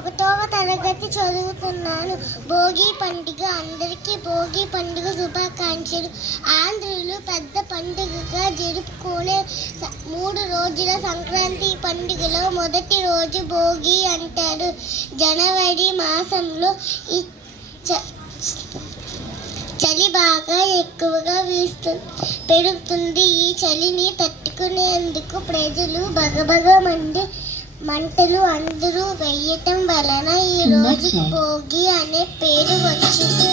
1వ తరగతి చదువుతున్నాను. భోగి పండుగ అందరికీ భోగి పండుగ శుభాకాంక్షలు. ఆంధ్రులు పెద్ద పండుగగా జరుపుకునే 3 రోజుల సంక్రాంతి పండుగలో మొదటి రోజు భోగి అంటారు. జనవరి మాసంలో ఈ చలి బాగా ఎక్కువగా పెరుగుతుంది. ఈ చలిని తట్టుకునేందుకు ప్రజలు బగబగ మంటలు అందరూ వేయటం వలన ఈ రోజు భోగి అనే పేరు వచ్చింది.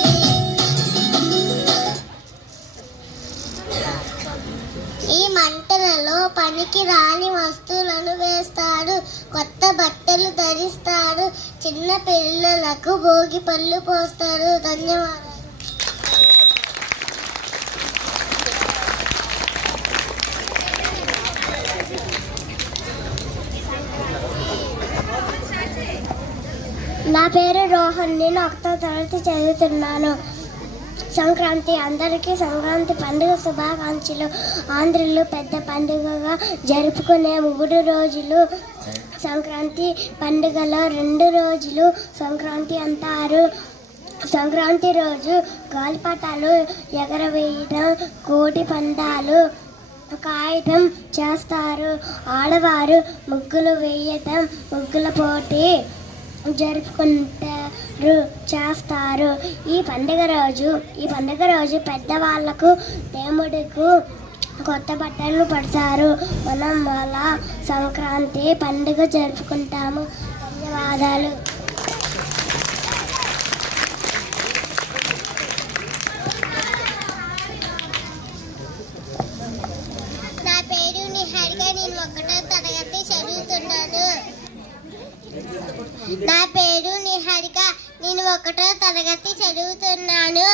ఈ మంటలలో పనికి రాని వస్తువులను వేస్తారు. కొత్త బట్టలు ధరిస్తారు. చిన్న పిల్లలకు భోగి పళ్ళు పోస్తారు. ధన్యవాదాలు. నా పేరు రోహన్. నేను 1వ తరగతి చదువుతున్నాను. సంక్రాంతి అందరికీ సంక్రాంతి పండుగ శుభాకాంక్షలు. ఆంధ్రులు పెద్ద పండుగగా జరుపుకునే 3 రోజులు సంక్రాంతి పండుగలో 2 రోజులు సంక్రాంతి అంటారు. సంక్రాంతి రోజు గాలిపటాలు ఎగరవేయడం, కోడి పందాలు కాయటం చేస్తారు. ఆడవారు ముగ్గులు వేయటం, ముగ్గుల పోటీ జరుపుకుంటారు చేస్తారు. ఈ పండుగ రోజు పెద్దవాళ్ళకు దేవుడికి కొత్త బట్టలు పడతారు. మనం అలా సంక్రాంతి పండుగ జరుపుకుంటాము. ధన్యవాదాలు. నా పేరు నిహారిక. నేను 1వ తరగతి చదువుతున్నాను.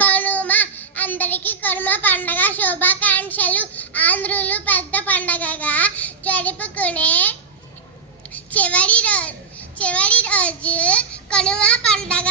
కనుమ అందరికీ కనుమ పండగ శుభాకాంక్షలు. ఆంధ్రులు పెద్ద పండగగా జరుపుకునే చివరి రోజు కనుమ పండగ.